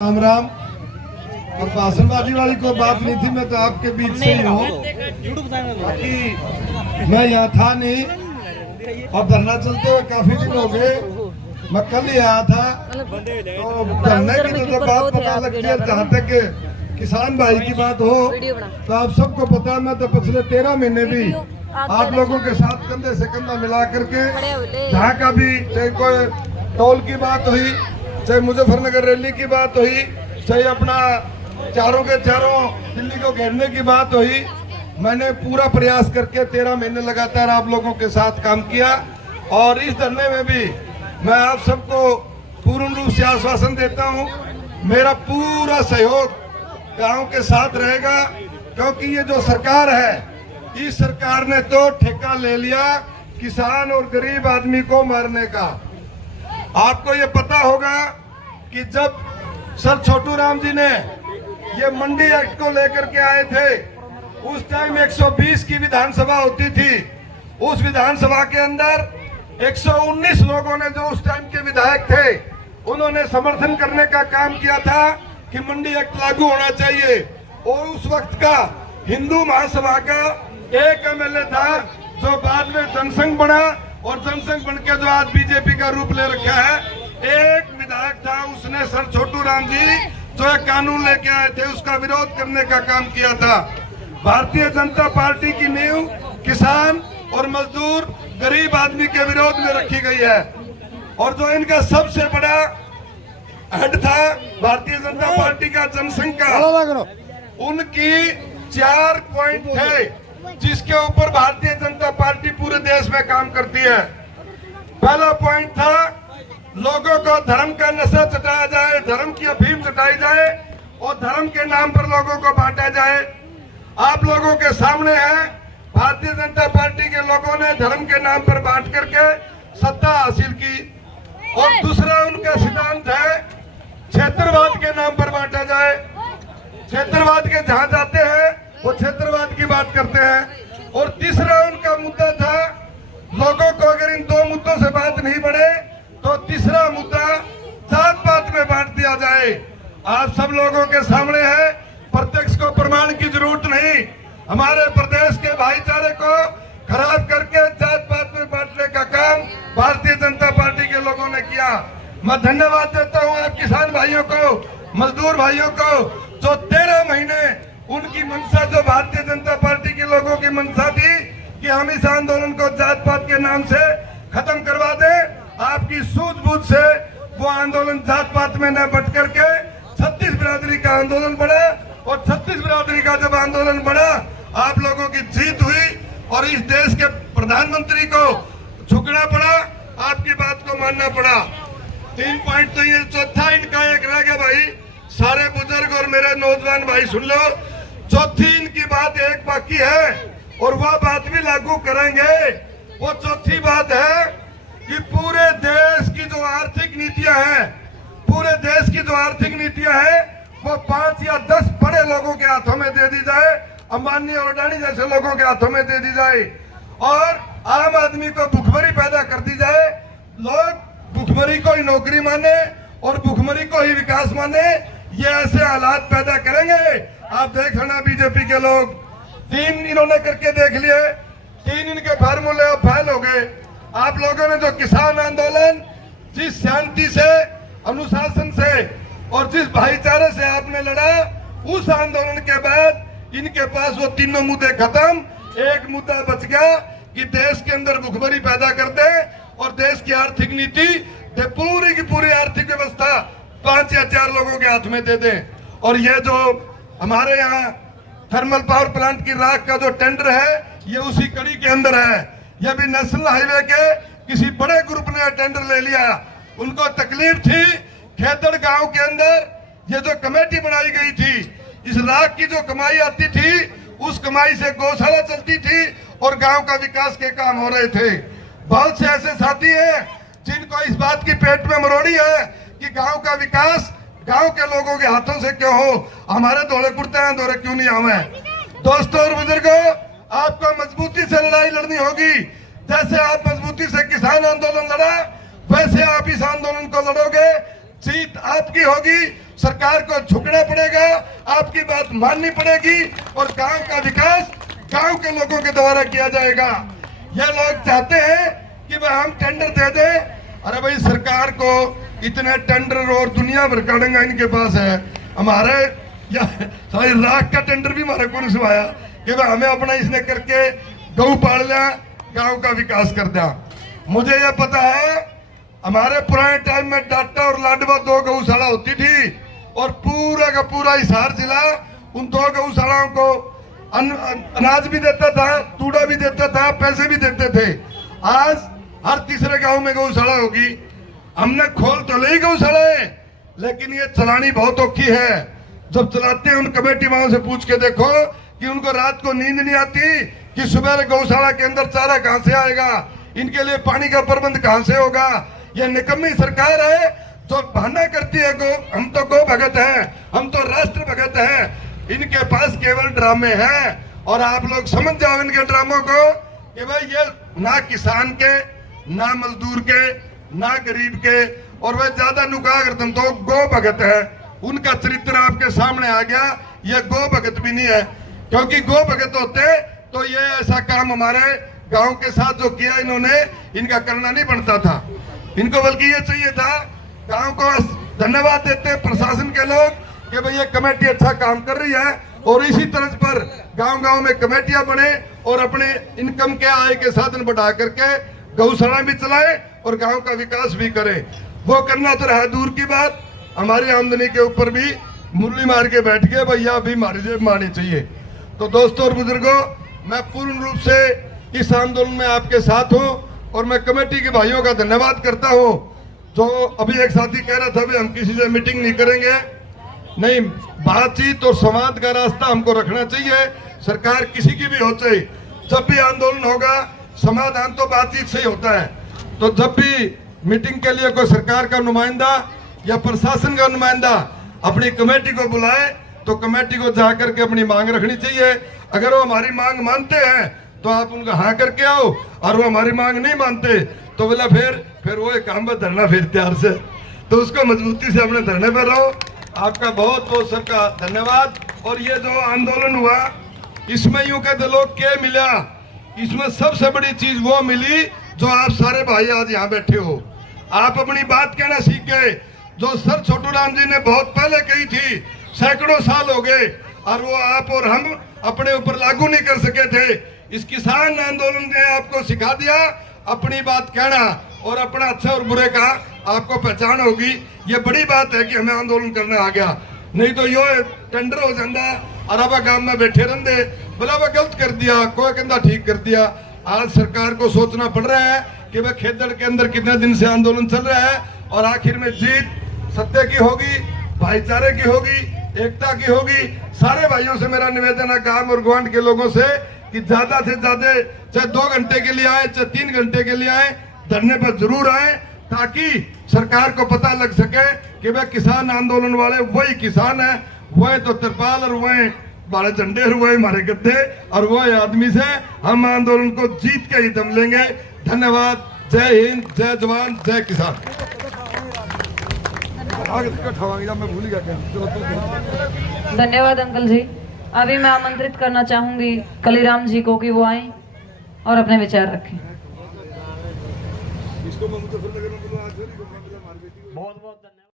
राम राम। और भाषणबाजी वाली कोई बात नहीं थी, मैं तो आपके बीच से ही हूँ। मैं यहाँ था नहीं और धरना चलते हुए काफी दिन हो गए। मैं कल ही आया था तो धरने की तो बात पता लगती है। जहाँ तक किसान भाई की बात हो तो आप सबको पता है, मैं तो पिछले 13 महीने भी आप लोगों के साथ कंधे से कंधा मिला करके जहाँ का भी, चाहे कोई टोल की बात हुई, चाहे मुजफ्फरनगर रैली की बात हुई, चाहे अपना चारों के चारों दिल्ली को घेरने की बात हुई, मैंने पूरा प्रयास करके 13 महीने लगातार आप लोगों के साथ काम किया। और इस धरने में भी मैं आप सबको पूर्ण रूप से आश्वासन देता हूं, मेरा पूरा सहयोग गांव के साथ रहेगा। क्योंकि ये जो सरकार है, इस सरकार ने तो ठेका ले लिया किसान और गरीब आदमी को मारने का। आपको ये पता होगा कि जब सर छोटू राम जी ने ये मंडी एक्ट को लेकर के आए थे, उस टाइम 120 की विधानसभा होती थी। उस विधानसभा के अंदर 119 लोगों ने, जो उस टाइम के विधायक थे, उन्होंने समर्थन करने का काम किया था कि मंडी एक्ट लागू होना चाहिए। और उस वक्त का हिंदू महासभा का एक एमएलए था जो बाद में जनसंघ बना और जनसंघ बन के जो आज बीजेपी का रूप ले रखा है। एक विधायक था, उसने सर छोटू राम जी जो एक कानून लेके आए थे उसका विरोध करने का काम किया था। भारतीय जनता पार्टी की नींव किसान और मजदूर गरीब आदमी के विरोध में रखी गई है। और जो इनका सबसे बड़ा हेड था भारतीय जनता पार्टी का, जनसंघ का, उनकी 4 पॉइंट थे जिसके ऊपर भारतीय जनता पार्टी पूरे देश में काम करती है। पहला पॉइंट था, लोगों को धर्म का नशा चटाया जाए, धर्म की अफीम चटाई जाए और धर्म के नाम पर लोगों को बांटा जाए। आप लोगों के सामने है, भारतीय जनता पार्टी के लोगों ने धर्म के नाम पर बांट करके सत्ता हासिल की। और दूसरा उनका सिद्धांत है, क्षेत्रवाद के नाम पर बांटा जाए। क्षेत्रवाद के जहां जाते हैं वो क्षेत्रवाद की बात करते हैं। और तीसरा उनका मुद्दा था, लोगों को अगर इन 2 मुद्दों से बात नहीं बढ़े तो तीसरा मुद्दा जात पात में बांट दिया जाए। आप सब लोगों के सामने है, प्रत्यक्ष को प्रमाण की जरूरत नहीं। हमारे प्रदेश के भाईचारे को खराब करके जात पात में बांटने का काम भारतीय जनता पार्टी के लोगों ने किया। मैं धन्यवाद देता हूं आप किसान भाइयों को, मजदूर भाइयों को, जो 13 महीने उनकी मंशा, जो भारतीय जनता पार्टी के लोगों की मंशा थी कि हम इस आंदोलन को जात पात के नाम से खत्म करवा दें, आपकी सूझबूझ से वो आंदोलन जात पात में न बट करके 36 बिरादरी का आंदोलन बढ़ा। और 36 बिरादरी का जब आंदोलन बढ़ा, आप लोगों की जीत हुई और इस देश के प्रधानमंत्री को झुकना पड़ा, आपकी बात को मानना पड़ा। 3 पॉइंट तो ये, चौथा इनका एक रह गया भाई। सारे बुजुर्ग और मेरे नौजवान भाई सुन लो, चौथी इनकी बात एक बाकी है और वह बात भी लागू करेंगे। वो चौथी बात है कि पूरे देश की जो आर्थिक नीतियां हैं, पूरे देश की जो आर्थिक नीतियां हैं, वो 5 या 10 बड़े लोगों के हाथों में दे दी जाए, अंबानी और अडानी जैसे लोगों के हाथों में दे दी जाए और आम आदमी को भुखमरी पैदा कर दी जाए। लोग भुखमरी को ही नौकरी माने और भुखमरी को ही विकास माने। ये ऐसे हालात पैदा करेंगे। आप देख लेना, बीजेपी के लोग 3 इन्होंने करके देख लिए, 3 इनके फार्मूले अब फेल हो गए। आप लोगों ने जो किसान आंदोलन जिस शांति से, अनुशासन से और जिस भाईचारे से आपने लड़ा, उस आंदोलन के बाद इनके पास वो तीनों मुद्दे खत्म। एक मुद्दा बच गया कि देश के अंदर भुखमरी पैदा कर दे और देश की आर्थिक नीति, पूरी की पूरी आर्थिक व्यवस्था 5 या 4 लोगों के हाथ में दे दें। और ये जो हमारे यहाँ थर्मल पावर प्लांट की राख का जो टेंडर है, ये उसी कड़ी के अंदर है। यह भी नेशनल हाईवे के किसी बड़े ग्रुप ने टेंडर ले लिया। उनको तकलीफ थी, खेतड़ गांव के अंदर ये जो कमेटी बनाई गई थी, इस राख की जो कमाई आती थी, उस कमाई से गौशाला चलती थी और गांव का विकास के काम हो रहे थे। बहुत से ऐसे साथी हैं जिनको इस बात की पेट में मरोड़ी है कि गांव का विकास गांव के लोगों के हाथों से क्यों हो, हमारे दौड़े कुर्ते हैं, दौड़े क्यों नहीं आवे। दोस्तों और बुजुर्गों, आपको मजबूती से लड़ाई लड़नी होगी। जैसे आप मजबूती से किसान आंदोलन लड़ा, वैसे आप इस आंदोलन को लड़ोगे, जीत आपकी होगी सरकार को झुकना पड़ेगा, आपकी बात माननी पड़ेगी और गांव का विकास गांव के लोगों के द्वारा किया जाएगा। ये लोग चाहते हैं कि भाई हम टेंडर दे दें। अरे भाई सरकार को इतने टेंडर और दुनिया भर का डंगा इनके पास है। हमारे या सारी राख का टेंडर भी हमारे को निभाया कि भाई हमें अपना इसने करके गौ पाल लिया, गांव का विकास कर दिया। मुझे यह पता है हमारे पुराने टाइम में डाटा और लाडवा 2 गौशाला होती थी और पूरा का पूरा हिसार जिला उन 2 गौशालाओं को अनाज भी देता था, तूड़ा भी देता था, पैसे भी देते थे। आज हर तीसरे गांव में गौशाला होगी। हमने खोल तो ली गौशाला, लेकिन ये चलानी बहुत औखी है। जब चलाते हैं उन कमेटी वालों से पूछ के देखो कि उनको रात को नींद नहीं आती कि सुबह गौशाला के अंदर चारा कहां से आएगा, इनके लिए पानी का प्रबंध कहां से होगा। ये निकम्मी सरकार है जो बहाना करती है हम तो गौ भगत हैं, हम तो राष्ट्र भगत हैं। इनके पास केवल ड्रामे हैं और आप लोग समझ जाओ इनके ड्रामों को कि भाई ये ना किसान के, ना मजदूर के, ना गरीब के, और वह ज्यादा नुका करते तो गौ भगत है। उनका चरित्र आपके सामने आ गया। ये गौ भगत भी नहीं है, क्योंकि गौ भगत होते तो ये ऐसा काम हमारे गांव के साथ जो किया इन्होंने, इनका करना नहीं बनता था। इनको बल्कि ये चाहिए था गांव को धन्यवाद देते प्रशासन के लोग कि भाई ये कमेटी अच्छा काम कर रही है और इसी तरह पर गांव-गांव में कमेटियां बने और अपने इनकम के आय के साधन बढ़ा करके गौशाला भी चलाए और गांव का विकास भी करें। वो करना तो रहा दूर की बात, हमारी आमदनी के ऊपर भी मुरली मार के बैठ गए भैया अभी हमारी जेब मारनी चाहिए। तो दोस्तों और बुजुर्गों, मैं पूर्ण रूप से इस आंदोलन में आपके साथ हूं और मैं कमेटी के भाइयों का धन्यवाद करता हूं। जो अभी एक साथी कह रहा था भी हम किसी से मीटिंग नहीं करेंगे, नहीं, बातचीत और संवाद का रास्ता हमको रखना चाहिए। सरकार किसी की भी हो चाहे, जब भी आंदोलन होगा समाधान तो बातचीत से ही होता है। तो जब भी मीटिंग के लिए कोई सरकार का नुमाइंदा या प्रशासन का नुमाइंदा अपनी कमेटी को बुलाए तो कमेटी को जाकर के अपनी मांग रखनी चाहिए। अगर वो हमारी मांग मानते हैं तो आप उनका हाँ करके आओ, और वो हमारी मांग नहीं मानते तो बोला फिर वो एक काम पर धरना फिर तैयार से, तो उसको मजबूती से अपने धरने पर रहो। आपका बहुत बहुत सबका धन्यवाद। और ये जो आंदोलन हुआ इसमें यूं कहते लोग क्या मिला, इसमें सबसे बड़ी चीज वो मिली जो आप सारे भाई आज यहाँ बैठे हो। आप अपनी बात कहना सीख गए, जो सर छोटू राम जी ने बहुत पहले कही थी, सैकड़ों साल हो गए और वो आप और हम अपने ऊपर लागू नहीं कर सके थे। इस किसान आंदोलन ने आपको सिखा दिया अपनी बात कहना और अपना अच्छा और बुरे का आपको पहचान होगी। ये बड़ी बात है कि हमें आंदोलन करना आ गया, नहीं तो यो टेंडर हो जाता और अब गांव में बैठे रहते बोला वह गलत कर दिया, कोई कहता ठीक कर दिया। आज सरकार को सोचना पड़ रहा है कि वह खेतड़ के अंदर कितने दिन से आंदोलन चल रहा है और आखिर में जीत सत्य की होगी, भाईचारे की होगी, एकता की होगी। सारे भाइयों से मेरा निवेदन है, गांव और गुआंढ के लोगों से, कि ज्यादा से ज्यादा चाहे 2 घंटे के लिए आए चाहे 3 घंटे के लिए आए, धरने पर जरूर आए, ताकि सरकार को पता लग सके कि वह किसान आंदोलन वाले वही किसान है, वह तो तिरपाल और वह हमारे झंडे और वह हमारे गद्दे और वह आदमी से हम आंदोलन को जीत के ही दम लेंगे। धन्यवाद। जय हिंद, जय जवान, जय किसान। धन्यवाद अंकल जी। अभी मैं आमंत्रित करना चाहूंगी कलीराम जी को कि वो आए और अपने विचार रखें। बहुत बहुत